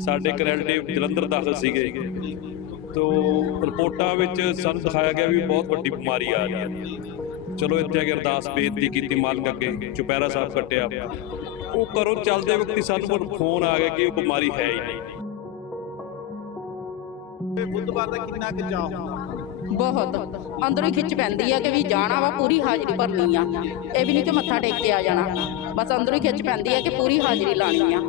ਸਾਡੇ ਇੱਕ ਰਿਲੇਟਿਵ ਜਲੰਧਰ ਦਾਖਲ ਸੀਗੇ। ਤੋਂ ਰਿਪੋਰਟਾਂ ਵਿੱਚ ਸਾਨੂੰ ਦਿਖਾਇਆ ਗਿਆ ਵੀ ਬਹੁਤ ਵੱਡੀ ਬਿਮਾਰੀ ਆ ਰਹੀ ਹੈ। ਚਲੋ ਇੱਥੇ ਕੇ ਅਰਦਾਸ ਬੇਨਤੀ ਕੀਤੀ ਮਾਲਕ ਅੱਗੇ ਚੁਪਹਿਰਾ ਸਾਹਿਬ ਕੱਟਿਆ। ਉਹ ਘਰੋਂ ਚੱਲਦੇ ਵਕਤ ਹੀ ਸਾਨੂੰ ਫੋਨ ਆ ਗਿਆ ਕਿ ਉਹ ਬਿਮਾਰੀ ਹੈ ਹੀ ਨਹੀਂ। ਬੁੱਧਵਾਰ ਦਾ ਕਿੰਨਾ ਕੁ ਚਾਅ ਹੁੰਦਾ ਬਹੁਤ। ਅੰਦਰੋਂ ਹੀ ਖਿੱਚ ਪੈਂਦੀ ਆ ਕਿ ਵੀ ਜਾਣਾ ਵਾ ਪੂਰੀ ਹਾਜ਼ਰੀ ਭਰਨੀ ਆ। ਇਹ ਵੀ ਨਹੀਂ ਕਿ ਮੱਥਾ ਟੇਕ ਕੇ ਆ ਜਾਣਾ। ਬਸ ਅੰਦਰੋਂ ਹੀ ਖਿੱਚ ਪੈਂਦੀ ਆ ਕਿ ਪੂਰੀ ਹਾਜ਼ਰੀ ਲਾਣੀ ਆ।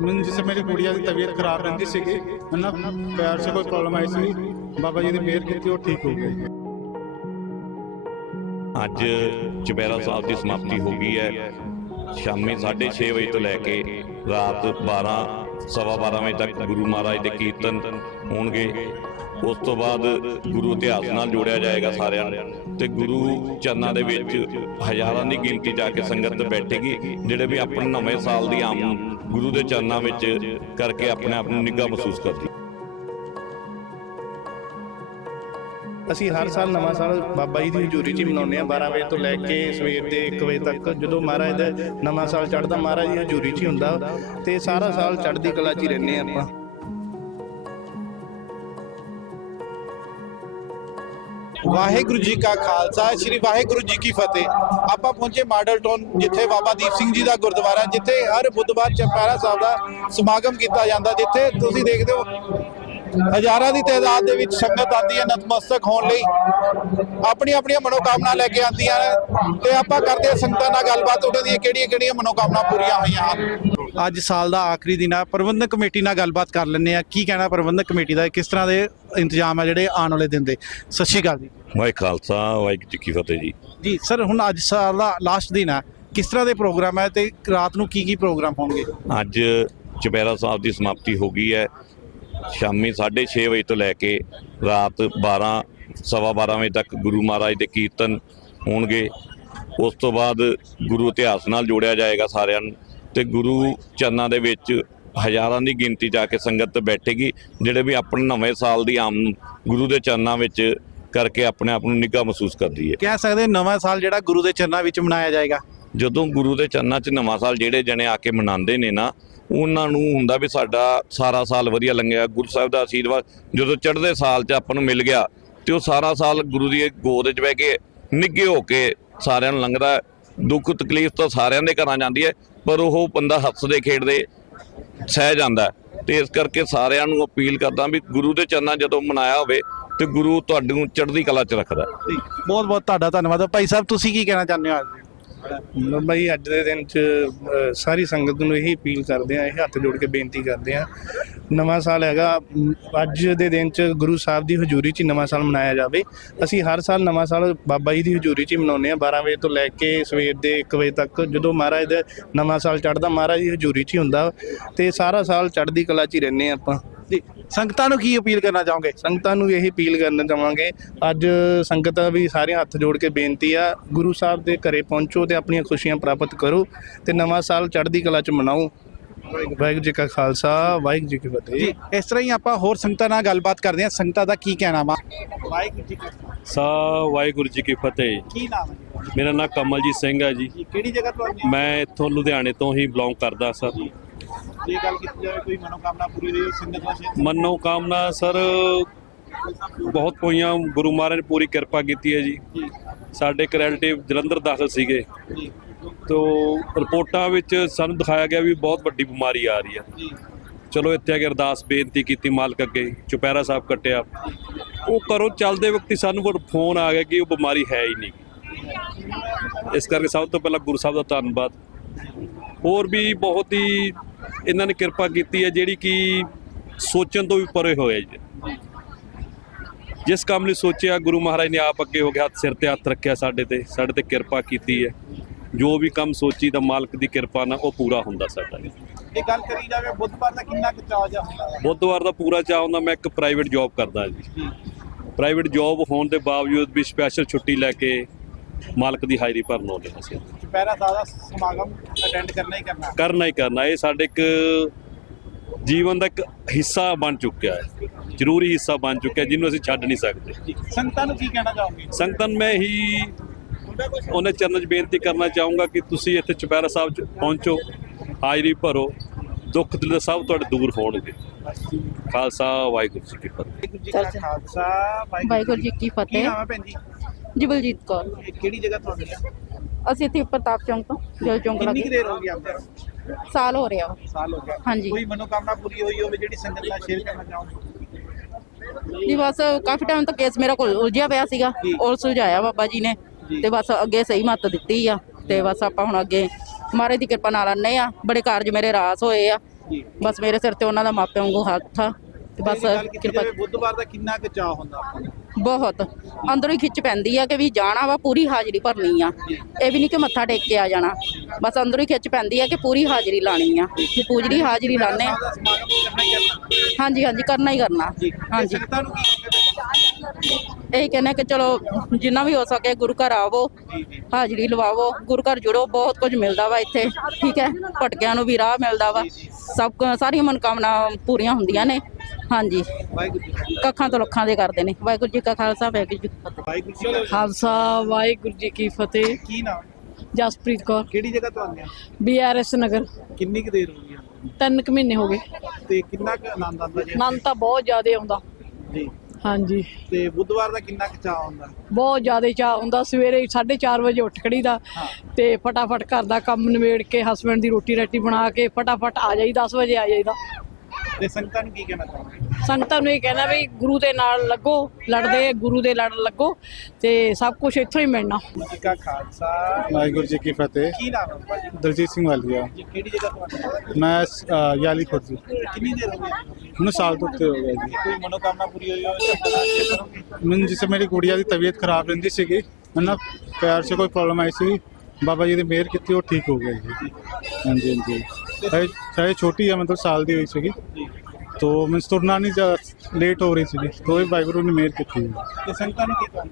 ਮੈਨੂੰ ਜਿਸ ਮੇਰੀ ਗੁੜੀਆ ਦੀ ਤਬੀਅਤ ਖਰਾਬ ਰਹਿੰਦੀ ਸੀਗੀ ਹਨਾ ਪੈਰ 'ਚ ਕੋਈ ਪ੍ਰੋਬਲਮ ਆਈ ਸੀ, ਬਾਬਾ ਜੀ ਦੀ ਮਿਹਰ ਕੀਤੀ, ਉਹ ਠੀਕ ਹੋ ਗਈ ਅੱਜ ਚੁਪਹਿਰਾ ਸਾਹਿਬ ਦੀ ਸਮਾਪਤੀ ਹੋ ਗਈ ਹੈ। ਸ਼ਾਮੀ 6:30 ਵਜੇ ਤੋਂ ਲੈ ਕੇ ਰਾਤ 12 ਸਵਾ 12 ਵਜੇ ਤੱਕ ਗੁਰੂ ਮਹਾਰਾਜ ਦੇ ਕੀਰਤਨ ਹੋਣਗੇ। ਉਸ ਤੋਂ ਬਾਅਦ ਗੁਰੂ ਇਤਿਹਾਸ ਨਾਲ ਜੋੜਿਆ ਜਾਏਗਾ ਸਾਰਿਆਂ ਨੂੰ। ਤੇ ਗੁਰੂ ਚਰਨਾਂ ਦੇ ਵਿੱਚ ਹਜ਼ਾਰਾਂ ਦੀ ਗਿਣਤੀ ਜਾ ਕੇ ਸੰਗਤ ਬੈਠੇਗੀ, ਜਿਹੜੇ ਵੀ ਆਪਣੇ ਨਵੇਂ ਸਾਲ ਦੀ ਆਮਦ ਗੁਰੂ ਦੇ ਚਰਨਾਂ ਵਿੱਚ ਕਰਕੇ ਆਪਣੇ ਆਪ ਨੂੰ ਨਿੱਘਾ ਮਹਿਸੂਸ ਕਰਦੀ। ਅਸੀਂ ਹਰ ਸਾਲ ਨਵਾਂ ਸਾਲ ਬਾਬਾ ਜੀ ਦੀ ਹਜ਼ੂਰੀ 'ਚ ਹੀ ਮਨਾਉਂਦੇ ਆ 12 ਵਜੇ ਤੋਂ ਲੈ ਕੇ ਸਵੇਰ ਦੇ 1 ਵਜੇ ਤੱਕ ਜਦੋਂ ਮਹਾਰਾਜ ਦਾ ਨਵਾਂ ਸਾਲ ਚੜ੍ਹਦਾ, ਮਹਾਰਾਜ ਦੀ ਹਜ਼ੂਰੀ 'ਚ ਹੀ ਹੁੰਦਾ। ਤੇ ਸਾਰਾ ਸਾਲ ਚੜ੍ਹਦੀ ਕਲਾ 'ਚ ਹੀ ਰਹਿੰਦੇ ਆ ਆਪਾਂ। ਵਾਹਿਗੁਰੂ ਜੀ ਕਾ ਖਾਲਸਾ, ਸ੍ਰੀ ਵਾਹਿਗੁਰੂ ਜੀ ਕੀ ਫਤਿਹ। ਆਪਾਂ ਪਹੁੰਚੇ ਮਾਡਲ ਟਾਊਨ, ਜਿੱਥੇ ਬਾਬਾ ਦੀਪ ਸਿੰਘ ਜੀ ਦਾ ਗੁਰਦੁਆਰਾ, ਜਿੱਥੇ ਹਰ ਬੁੱਧਵਾਰ ਚਪਾਰਾ ਸਾਹਿਬ ਦਾ ਸਮਾਗਮ ਕੀਤਾ ਜਾਂਦਾ, ਜਿੱਥੇ ਤੁਸੀਂ ਦੇਖਦੇ ਹੋ ਹਜ਼ਾਰਾਂ ਦੀ ਤਾਦਾਦ ਦੇ ਵਿੱਚ ਸੰਗਤ ਆਉਂਦੀ ਹੈ, ਨਤਮਸਤਕ ਹੋਣ ਲਈ। ਆਪਣੀ ਆਪਣੀਆਂ ਮਨੋਕਾਮਨਾ ਲੈ ਕੇ ਆਉਂਦੀਆਂ ਨੇ। ਤੇ ਆਪਾਂ ਕਰਦੇ ਹਾਂ ਸੰਗਤਾਂ ਨਾਲ ਗੱਲਬਾਤ ਉਹਨਾਂ ਦੀਆਂ ਕਿਹੜੀਆਂ ਕਿਹੜੀਆਂ ਮਨੋਕਾਮਨਾ ਪੂਰੀਆਂ ਹੋਈਆਂ ਹਨ? ਅੱਜ ਸਾਲ ਦਾ ਆਖਰੀ ਦਿਨ ਆ, ਪ੍ਰਬੰਧਕ ਕਮੇਟੀ ਨਾਲ ਗੱਲਬਾਤ ਕਰ ਲੈਂਦੇ ਆ ਕੀ ਕਹਿਣਾ ਪ੍ਰਬੰਧਕ ਕਮੇਟੀ ਦਾ? ਕਿਸ ਤਰ੍ਹਾਂ ਦੇ ਇੰਤਜ਼ਾਮ ਆ ਜਿਹੜੇ ਆਉਣ ਵਾਲੇ ਦਿਨ ਦੇ? ਸਤਿ ਸ਼੍ਰੀ ਅਕਾਲ ਜੀ। ਵਾਹਿ ਖਾਲਸਾ ਵਾਹਿਗੁਰੂ ਜੀ ਕੀ ਫਤਿਹ ਜੀ। ਜੀ ਸਰ ਹੁਣ ਅੱਜ ਸਾਲ ਦਾ ਲਾਸਟ ਦਿਨ ਆ ਕਿਸ ਤਰ੍ਹਾਂ ਦੇ ਪ੍ਰੋਗਰਾਮ ਹੈ ਤੇ ਰਾਤ ਨੂੰ ਕੀ ਕੀ ਪ੍ਰੋਗਰਾਮ ਹੋਣਗੇ? ਅੱਜ ਚੁਪਹਿਰਾ ਸਾਹਿਬ ਦੀ ਸਮਾਪਤੀ ਹੋ ਗਈ ਹੈ। ਸ਼ਾਮੀ 6:30 ਵਜੇ ਤੋਂ ਲੈ ਕੇ ਰਾਤ 12 ਸਵਾ 12 ਵਜੇ ਤੱਕ ਗੁਰੂ ਮਹਾਰਾਜ ਦੇ ਕੀਰਤਨ ਹੋਣਗੇ। ਉਸ ਤੋਂ ਬਾਅਦ ਗੁਰੂ ਇਤਿਹਾਸ ਨਾਲ ਜੋੜਿਆ ਜਾਏਗਾ ਸਾਰਿਆਂ ਨੂੰ ਤੇ ਗੁਰੂ ਚਰਨਾਂ ਦੇ ਵਿੱਚ ਹਜ਼ਾਰਾਂ ਦੀ ਗਿਣਤੀ ਜਾ ਕੇ ਸੰਗਤ ਬੈਠੇਗੀ ਜਿਹੜੇ ਵੀ ਆਪਣੇ ਨਵੇਂ ਸਾਲ ਦੀ ਆਮ ਗੁਰੂ ਦੇ ਚਰਨਾਂ ਵਿੱਚ ਕਰਕੇ ਆਪਣੇ ਆਪ ਨੂੰ ਨਿੱਘਾ ਮਹਿਸੂਸ ਕਰਦੀ ਹੈ ਕਹਿ ਸਕਦੇ ਨਵਾਂ ਸਾਲ ਜਿਹੜਾ ਗੁਰੂ ਦੇ ਚਰਨਾਂ ਵਿੱਚ ਮਨਾਇਆ ਜਾਏਗਾ ਜਦੋਂ ਗੁਰੂ ਦੇ ਚਰਨਾਂ 'ਚ ਨਵਾਂ ਸਾਲ ਜਿਹੜੇ ਜਣੇ ਆ ਕੇ ਮਨਾਉਂਦੇ ਨੇ ਨਾ ਉਹਨਾਂ ਨੂੰ ਹੁੰਦਾ ਵੀ ਸਾਡਾ ਸਾਰਾ ਸਾਲ ਵਧੀਆ ਲੰਘਿਆ ਗੁਰੂ ਸਾਹਿਬ ਦਾ ਆਸ਼ੀਰਵਾਦ ਜਦੋਂ ਚੜ੍ਹਦੇ ਸਾਲ 'ਚ ਆਪਾਂ ਨੂੰ ਮਿਲ ਗਿਆ ਤੇ ਉਹ ਸਾਰਾ ਸਾਲ ਗੁਰੂ ਦੀ ਗੋਦ 'ਚ ਬਹਿ ਕੇ ਨਿੱਘੇ ਹੋ ਕੇ ਸਾਰਿਆਂ ਨੂੰ ਲੰਘਦਾ। ਦੁੱਖ ਤਕਲੀਫ ਤਾਂ ਸਾਰਿਆਂ ਦੇ ਘਰਾਂ ਜਾਂਦੀ ਹੈ ਪਰ ਉਹ ਬੰਦਾ ਹੱਸਦੇ ਖੇਡਦੇ ਸਹਿ ਜਾਂਦਾ। ਤੇ ਇਸ ਕਰਕੇ ਸਾਰਿਆਂ ਨੂੰ ਅਪੀਲ ਕਰਦਾ ਵੀ ਗੁਰੂ ਦੇ ਚਰਨਾਂ ਜਦੋਂ ਮਨਾਇਆ ਹੋਵੇ ਤੇ ਗੁਰੂ ਤੁਹਾਨੂੰ ਚੜ੍ਹਦੀ ਕਲਾ 'ਚ ਰੱਖਦਾ। ਬਹੁਤ ਬਹੁਤ ਤੁਹਾਡਾ ਧੰਨਵਾਦ। ਭਾਈ ਸਾਹਿਬ ਤੁਸੀਂ ਕੀ ਕਹਿਣਾ ਚਾਹੁੰਦੇ ਹੋ ਅੱਜ? ਬਈ ਅੱਜ ਦੇ ਦਿਨ 'ਚ ਅ, ਸਾਰੀ ਸੰਗਤ ਨੂੰ ਇਹੀ ਅਪੀਲ ਕਰਦੇ ਆ ਇਹ ਹੱਥ ਜੋੜ ਕੇ ਬੇਨਤੀ ਕਰਦੇ ਆ ਨਵਾਂ ਸਾਲ ਹੈਗਾ ਅੱਜ ਦੇ ਦਿਨ 'ਚ ਗੁਰੂ ਸਾਹਿਬ ਦੀ ਹਜ਼ੂਰੀ 'ਚ ਹੀ ਨਵਾਂ ਸਾਲ ਮਨਾਇਆ ਜਾਵੇ। ਅਸੀਂ ਹਰ ਸਾਲ ਨਵਾਂ ਸਾਲ ਬਾਬਾ ਜੀ ਦੀ ਹਜ਼ੂਰੀ 'ਚ ਹੀ ਮਨਾਉਂਦੇ ਆ 12 ਵਜੇ ਤੋਂ ਲੈ ਕੇ ਸਵੇਰ ਦੇ 1 ਵਜੇ ਤੱਕ ਜਦੋਂ ਮਹਾਰਾਜ ਦਾ ਨਵਾਂ ਸਾਲ ਚੜ੍ਹਦਾ ਮਹਾਰਾਜ ਦੀ ਹਜ਼ੂਰੀ 'ਚ ਹੀ ਹੁੰਦਾ। ਤੇ ਸਾਰਾ ਸਾਲ ਚੜ੍ਹਦੀ ਕਲਾ 'ਚ ਹੀ ਰਹਿੰਦੇ ਆ ਆਪਾਂ। ਜੀ ਸੰਗਤਾਂ ਨੂੰ ਕੀ ਅਪੀਲ ਕਰਨਾ ਚਾਹੋਗੇ? ਸੰਗਤਾਂ ਨੂੰ ਇਹੀ ਅਪੀਲ ਕਰਨਾ ਚਾਹਾਂਗੇ। ਅੱਜ ਸੰਗਤਾਂ ਵੀ ਸਾਰੇ ਹੱਥ ਜੋੜ ਕੇ ਬੇਨਤੀ ਆ ਗੁਰੂ ਸਾਹਿਬ ਦੇ ਘਰੇ ਪਹੁੰਚੋ ਤੇ ਆਪਣੀਆਂ ਖੁਸ਼ੀਆਂ ਪ੍ਰਾਪਤ ਕਰੋ ਤੇ ਨਵਾਂ ਸਾਲ ਚੜ੍ਹਦੀ ਕਲਾ ਚ ਮਨਾਓ। ਵਾਹਿਗੁਰੂ ਜੀ ਕਾ ਖਾਲਸਾ ਵਾਹਿਗੁਰੂ ਜੀ ਕੀ ਫਤਿਹ। ਜੀ ਇਸ ਤਰ੍ਹਾਂ ਹੀ ਆਪਾਂ ਹੋਰ ਸੰਗਤਾਂ ਨਾਲ ਗੱਲਬਾਤ ਕਰਦੇ ਹਾਂ। ਸੰਗਤਾਂ ਦਾ ਕੀ ਕਹਿਣਾ ਵਾ? ਵਾਹਿਗੁਰੂ ਜੀ ਕਾ ਸਾ ਵਾਹਿਗੁਰੂ ਜੀ ਕੀ ਫਤਿਹ। ਕੀ ਨਾਮ ਹੈ ਮੇਰਾ ਨਾਮ ਕਮਲਜੀਤ ਸਿੰਘ ਹੈ ਜੀ। ਜੀ ਕਿਹੜੀ ਜਗ੍ਹਾ ਤੋਂ ਆਏ ਮੈਂ ਇੱਥੋਂ ਲੁਧਿਆਣੇ ਤੋਂ ਹੀ ਬਿਲੋਂਗ ਕਰਦਾ ਸਰ। ਜੇ ਗੱਲ ਕੀਤੀ ਜਾਵੇ ਕੋਈ ਮਨੋਕਾਮਨਾ ਪੂਰੀ ਸਰ ਬਹੁਤ ਹੋਈਆਂ ਗੁਰੂ ਮਹਾਰਾਜ ਨੇ ਪੂਰੀ ਕਿਰਪਾ ਕੀਤੀ ਹੈ ਜੀ। ਸਾਡੇ ਇੱਕ ਰਿਲੇਟਿਵ ਜਲੰਧਰ ਦਾਖਲ ਸੀਗੇ। ਤੋਂ ਰਿਪੋਰਟਾਂ ਵਿੱਚ ਸਾਨੂੰ ਦਿਖਾਇਆ ਗਿਆ ਵੀ ਬਹੁਤ ਵੱਡੀ ਬਿਮਾਰੀ ਆ ਰਹੀ ਹੈ। ਚਲੋ ਇੱਥੇ ਆ ਕੇ ਅਰਦਾਸ ਬੇਨਤੀ ਕੀਤੀ ਮਾਲਕ ਅੱਗੇ ਚੁਪਹਿਰਾ ਸਾਹਿਬ ਕੱਟਿਆ। ਉਹ ਘਰੋਂ ਚੱਲਦੇ ਵਕਤ ਹੀ ਸਾਨੂੰ ਫੋਨ ਆ ਗਿਆ ਕਿ ਉਹ ਬਿਮਾਰੀ ਹੈ ਹੀ ਨਹੀਂ। ਇਸ ਕਰਕੇ ਸਭ ਤੋਂ ਪਹਿਲਾਂ ਗੁਰੂ ਸਾਹਿਬ ਦਾ ਧੰਨਵਾਦ। ਹੋਰ ਵੀ ਬਹੁਤ ਹੀ ਇਹਨਾਂ ਨੇ ਕਿਰਪਾ ਕੀਤੀ ਹੈ ਜਿਹੜੀ ਕਿ ਸੋਚਣ ਤੋਂ ਵੀ ਪਰੇ ਹੋਏ ਜੀ। ਜਿਸ ਕੰਮ ਲਈ ਸੋਚਿਆ ਗੁਰੂ ਮਹਾਰਾਜ ਨੇ ਆਪ ਅੱਗੇ ਹੋ ਕੇ ਹੱਥ ਸਿਰ ਤੇ ਹੱਥ ਰੱਖਿਆ ਸਾਡੇ ਤੇ ਸਾਡੇ ਤੇ ਕਿਰਪਾ ਕੀਤੀ ਹੈ। ਜੋ ਵੀ ਕੰਮ ਸੋਚੀ ਤਾਂ ਮਾਲਕ ਦੀ ਕਿਰਪਾ ਨਾਲ ਉਹ ਪੂਰਾ ਹੁੰਦਾ ਸਾਡਾ। ਇਹ ਗੱਲ ਕਰੀ ਜਾਵੇ ਬੁੱਧਵਾਰ ਦਾ ਕਿੰਨਾ ਕੁ ਚਾਅ ਜਾ ਹੁੰਦਾ ਬੁੱਧਵਾਰ ਦਾ ਪੂਰਾ ਚਾਅ ਹੁੰਦਾ ਮੈਂ ਇੱਕ ਪ੍ਰਾਈਵੇਟ ਜੌਬ ਕਰਦਾ ਜੀ। ਪ੍ਰਾਈਵੇਟ ਜੌਬ ਹੋਣ ਦੇ ਬਾਵਜੂਦ ਵੀ ਸਪੈਸ਼ਲ ਛੁੱਟੀ ਲੈ ਕੇ ਮਾਲਕ ਦੀ ਹਾਜ਼ਰੀ ਭਰਨ ਆਉਂਦੇ ਹਾਂ ਅਸੀਂ। ਚੁਪਹਿਰਾ ਸਾਹਿਬ ਦਾ ਸਮਾਗਮ ਅਟੈਂਡ ਕਰਨਾ ਹੀ ਕਰਨਾ। ਕਰਨਾ ਹੀ ਕਰਨਾ। ਇਹ ਸਾਡੇ ਇੱਕ ਜੀਵਨ ਦਾ ਇੱਕ ਹਿੱਸਾ ਬਣ ਚੁੱਕਿਆ ਹੈ। ਜ਼ਰੂਰੀ ਹਿੱਸਾ ਬਣ ਚੁੱਕਿਆ ਜਿਹਨੂੰ ਅਸੀਂ ਛੱਡ ਨਹੀਂ ਸਕਦੇ। ਸੰਗਤਾਂ ਨੂੰ ਕੀ ਕਹਿਣਾ ਚਾਹੋਗੇ? ਸੰਗਤਾਂ ਮੈਂ ਹੀ ਉਹਨੇ ਚਰਨਾਂ 'ਚ ਬੇਨਤੀ ਕਰਨਾ ਚਾਹੂੰਗਾ ਕਿ ਤੁਸੀਂ ਇੱਥੇ ਚੁਪਹਿਰਾ ਸਾਹਿਬ 'ਚ ਪਹੁੰਚੋ ਹਾਜ਼ਰੀ ਭਰੋ। ਦੁੱਖ ਦਿਲ ਸਭ ਤੁਹਾਡੇ ਦੂਰ ਹੋਣਗੇ। ਖਾਲਸਾ ਵਾਹਿਗੁਰੂ ਜੀ ਕੀ ਫਤਿਹ। ਵਾਹਿਗੁਰੂ ਜੀ ਕਾ ਖਾਲਸਾ ਵਾਹਿਗੁਰੂ ਜੀ ਕੀ ਕੀ ਫਤਿਹ। ਜਬਲਜੀਤ ਕੌਰ। ਇਹ ਕਿਹੜੀ ਜਗ੍ਹਾ ਤੁਹਾਡੀ ਆ ਅਸੀਂ ਇੱਥੇ ਪ੍ਰਤਾਪ ਚੌਂਕ ਤੋਂ ਜਲ ਚੌਂਕ ਕਿੰਨੀ ਕੁ ਲੱਗੇ ਦੇਰ ਹੋ ਗਈ ਆਉਂਦੇ ਸਾਲ ਹੋ ਰਿਹਾ ਵਾ। ਸਾਲ ਹੋ ਗਿਆ। ਹਾਂਜੀ। ਕੋਈ ਮਨੋਕਾਮਨਾ ਪੂਰੀ ਹੋਈ ਹੋਵੇ ਜਿਹੜੀ ਸੰਗਤ ਨਾਲ ਸ਼ੇਅਰ ਕਰਨਾ ਚਾਹੋਗੇ? ਜੀ ਬਸ ਕਾਫੀ ਟਾਈਮ ਤੋਂ ਕੇਸ ਮੇਰਾ ਕੋਲ ਉਲਝਿਆ ਪਿਆ ਸੀਗਾ। ਜੀ। ਉਹ ਸੁਲਝਾਇਆ ਬਾਬਾ ਜੀ ਨੇ। ਜੀ। ਤੇ ਬਸ ਅੱਗੇ ਸਹੀ ਮੱਤ ਦਿੱਤੀ ਆ। ਤੇ ਬਸ ਆਪਾਂ ਹੁਣ ਅੱਗੇ ਮਹਾਰਾਜ ਦੀ ਕਿਰਪਾ ਨਾਲ ਆਨੇ ਆ। ਬੜੇ ਕਾਰਜ ਮੇਰੇ ਰਾਸ ਹੋਏ ਆ। ਜੀ। ਬਸ ਮੇਰੇ ਸਿਰ ਤੇ ਉਹਨਾਂ ਦਾ ਮਾਪਿਆਂ ਵਾਂਗੂ ਹੱਥ ਆ। ਤੇ ਬਸ ਕਿਰਪਾ ਬੁੱਧਵਾਰ ਦਾ ਕਿੰਨਾ ਕੁ ਚਾਹ ਹੁੰਦਾ ਆਪਾਂ ਨੂੰ? ਬਹੁਤ। ਅੰਦਰੋਂ ਹੀ ਖਿੱਚ ਪੈਂਦੀ ਆ ਕਿ ਵੀ ਜਾਣਾ ਵਾ, ਪੂਰੀ ਹਾਜ਼ਰੀ ਭਰਨੀ ਆ। ਇਹ ਵੀ ਨਹੀਂ ਕਿ ਮੱਥਾ ਟੇਕ ਕੇ ਆ ਜਾਣਾ। ਬਸ ਅੰਦਰੋਂ ਹੀ ਖਿੱਚ ਪੈਂਦੀ ਆ ਕਿ ਪੂਰੀ ਹਾਜ਼ਰੀ ਲਾਣੀ ਆ। ਕਿ ਪੂਜਰੀ ਹਾਜ਼ਰੀ ਲਾਣੇ ਆ। ਹਾਂਜੀ ਹਾਂਜੀ, ਕਰਨਾ ਹੀ ਕਰਨਾ। ਹਾਂਜੀ। ਸੰਗਤਾਂ ਕਹਿੰਦੇ ਇਹ ਕਹਿੰਦੇ ਕਿ ਚਲੋ, ਜਿੰਨਾ ਵੀ ਹੋ ਸਕੇ ਗੁਰੂ ਘਰ ਆਵੋ, ਹਾਜ਼ਰੀ ਲਵਾਵੋ, ਗੁਰੂ ਘਰ ਜੁੜੋ, ਬਹੁਤ ਕੁਝ ਮਿਲਦਾ ਵਾ ਇੱਥੇ। ਠੀਕ ਹੈ? ਭਟਕਿਆਂ ਨੂੰ ਵੀ ਰਾਹ ਮਿਲਦਾ ਵਾ। ਸਭ ਸਾਰੀਆਂ ਮਨੋਕਾਮਨਾ ਪੂਰੀਆਂ ਹੁੰਦੀਆਂ ਨੇ। ਹਾਂਜੀ। ਵਾਹਿਗੁਰੂ ਜੀ ਕਾ- ਕੱਖਾਂ ਤੋਂ ਲੱਖਾਂ ਦੇ ਕਰਦੇ ਨੇ। ਵਾਹਿਗੁਰੂ ਜੀ ਕਾ ਖਾਲਸਾ ਵਾਹਿਗੁਰੂ ਜੀ ਕੀ ਫਤਿਹ। ਵਾਹਿਗੁਰੂ ਜੀ ਕਾ- ਖਾਲਸਾ ਵਾਹਿਗੁਰੂ ਜੀ ਕੀ ਫਤਿਹ। ਕੀ ਨਾਮ? ਜਸਪ੍ਰੀਤ ਕੌਰ। ਕਿਹੜੀ ਜਗ੍ਹਾ ਤੋਂ ਆਉਂਦੇ ਆ ਬੀਆਰਐਸ ਨਗਰ। ਕਿੰਨੀ ਕੁ ਦੇਰ ਹੋ ਗਈ ਆ? ਤਿੰਨ ਕੁ ਮਹੀਨੇ ਹੋ ਗਏ। ਤੇ ਕਿੰਨਾ ਕੁ ਆਨੰਦ ਆਉਂਦਾ ਜੀ? ਆਨੰਦ ਤਾਂ ਬਹੁਤ ਜ਼ਿਆਦਾ ਆਉਂਦਾ। ਜੀ। ਹਾਂਜੀ। ਤੇ ਬੁੱਧਵਾਰ ਦਾ ਕਿੰਨਾ ਕੁ ਚਾਹ ਹੁੰਦਾ? ਬਹੁਤ ਜ਼ਿਆਦਾ ਚਾਹ ਹੁੰਦਾ। ਸਵੇਰੇ 4:30 ਵਜੇ ਉੱਠ ਖੜੀਦਾ ਤੇ ਫਟਾਫਟ ਘਰ ਦਾ ਕੰਮ ਨਿਬੇੜ ਕੇ ਹਸਬੰਡ ਦੀ ਰੋਟੀ ਰਾਟੀ ਬਣਾ ਕੇ ਫਟਾਫਟ ਆ ਜਾਈ 10 ਵਜੇ ਆ ਜਾਈਦਾ। ਤੇ ਸੰਗਤਾਂ ਨੂੰ ਕੀ ਕਹਿਣਾ ਚਾਹੁੰਦੇ ਸੰਗਤਾਂ ਨੂੰ ਇਹ ਕਹਿਣਾ ਵੀ ਗੁਰੂ ਦੇ ਨਾਲ ਲੱਗੋ ਲੜਦੇ ਗੁਰੂ ਦੇ ਲੜ ਲੱਗੋ ਤੇ ਸਭ ਕੁਝ ਇੱਥੋਂ ਹੀ ਮਿਲਣਾ। ਜੀ ਕਾ ਖਾਲਸਾ। ਵਾਹਿਗੁਰੂ ਜੀ ਕੀ ਫਤਿਹ। ਕੀ ਨਾਮ ਹੈ ਭਾਜੀ ਦਲਜੀਤ ਸਿੰਘ ਵਾਲੀਆ। ਜੀ ਕਿਹੜੀ ਜਗ੍ਹਾ ਤੋਂ? ਮੈਂ ਅ, ਯਾਲੀ ਖੁਰਦ ਜੀ। ਕਿੰਨੀ ਦੇਰ ਹੋ ਗਈ? ਮੈਨੂੰ ਸਾਲ ਤੋਂ ਉੱਤੇ ਹੋ ਗਿਆ ਜੀ। ਕੋਈ ਮਨੋਕਾਮਨਾ ਪੂਰੀ ਹੋਈ ਹੋਵੇ ਤਾਂ ਮੈਨੂੰ ਜਿਸੇ ਮੇਰੀ ਗੁੜੀਆ ਦੀ ਤਬੀਅਤ ਖਰਾਬ ਰਹਿੰਦੀ ਸੀਗੀ ਹਨਾ ਪੈਰ 'ਚ ਕੋਈ ਪ੍ਰੋਬਲਮ ਆਈ ਸੀ ਬਾਬਾ ਜੀ ਦੀ ਮਿਹਰ ਕੀਤੀ ਉਹ ਠੀਕ ਹੋ ਗਿਆ ਜੀ। ਹਾਂਜੀ ਹਾਂਜੀ। ਚਾਹੇ ਚਾਹੇ ਛੋਟੀ ਹੈ ਮਤਲਬ ਸਾਲ ਦੀ ਹੋਈ ਸੀਗੀ। ਤੋ ਮੈਂ ਤੁਰਨਾ ਨਹੀਂ ਜਾ ਲੇਟ ਹੋ ਰਹੀ ਸੀਗੀ। ਤੋ ਇਹ ਵਾਹਿਗੁਰੂ ਨੇ ਮਿਹਰ ਕੀਤੀ ਹੈ। ਤੇ ਸੰਗਤਾਂ ਨੂੰ ਕੀ ਕਹੋਗੇ?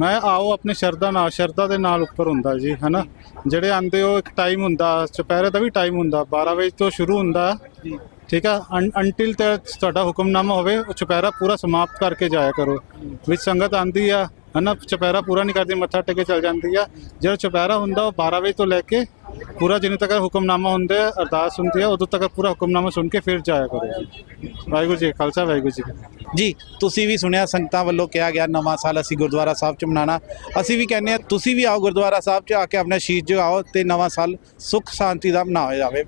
ਮੈਂ ਆਓ ਆਪਣੇ ਸ਼ਰਧਾ ਨਾਲ ਸ਼ਰਧਾ ਦੇ ਨਾਲ ਉੱਪਰ ਹੁੰਦਾ ਜੀ ਹਨਾ? ਜਿਹੜੇ ਆਂਦੇ ਹੋ ਇੱਕ ਟਾਈਮ ਹੁੰਦਾ ਚੁਪਹਿਰੇ ਦਾ ਵੀ ਟਾਈਮ ਹੁੰਦਾ। 12 ਵਜੇ ਤੋਂ ਸ਼ੁਰੂ ਹੁੰਦਾ। ਠੀਕ ਆ? ਅੰਟਿਲ ਤੇ ਤੁਹਾਡਾ ਹੁਕਮਨਾਮਾ ਹੋਵੇ ਉਹ ਚੁਪਹਿਰਾ ਪੂਰਾ ਸਮਾਪਤ ਕਰਕੇ ਜਾਇਆ ਕਰੋ। ਵਿੱਚ ਸੰਗਤ ਆਂਦੀ ਆ ਹਨਾ? ਚੁਪਹਿਰਾ ਪੂਰਾ ਨਹੀਂ ਕਰਦੀ ਮੱਥਾ ਟੇਕੇ ਚਲ ਜਾਂਦੀ ਆ। ਜਿਹੜਾ ਚੁਪਹਿਰਾ ਹੁੰਦਾ ਉਹ 12 ਵਜੇ ਤੋਂ ਲੈ ਕੇ ਪੂਰਾ ਜਿੰਨੇ ਤੱਕ ਹੁਕਮਨਾਮਾ ਹੁੰਦਾ ਹੈ, ਅਰਦਾਸ ਹੁੰਦੀ ਹੈ ਉਦੋਂ ਤੱਕ ਪੂਰਾ ਹੁਕਮਨਾਮਾ ਸੁਣ ਕੇ ਫਿਰ ਜਾਇਆ ਕਰੋ ਵਾਹਿਗੁਰੂ ਜੀ ਖਾਲਸਾ ਵਾਹਿਗੁਰੂ ਜੀ ਜੀ ਤੁਸੀਂ ਵੀ ਸੁਣਿਆ ਸੰਗਤਾਂ ਵੱਲੋਂ ਕਿਹਾ ਗਿਆ ਨਵਾਂ ਸਾਲ ਅਸੀਂ ਗੁਰਦੁਆਰਾ ਸਾਹਿਬ ਚ ਮਨਾਣਾ ਅਸੀਂ ਵੀ ਕਹਿੰਦੇ ਆ ਤੁਸੀਂ ਵੀ ਆਓ ਗੁਰਦੁਆਰਾ ਸਾਹਿਬ ਚ ਆ ਕੇ ਆਪਣਾ ਸ਼ੀਸ਼ ਜਗਾਓ ਤੇ ਨਵਾਂ ਸਾਲ ਸੁੱਖ ਸ਼ਾਂਤੀ ਦਾ ਮਨਾਇਆ ਜਾਵੇ।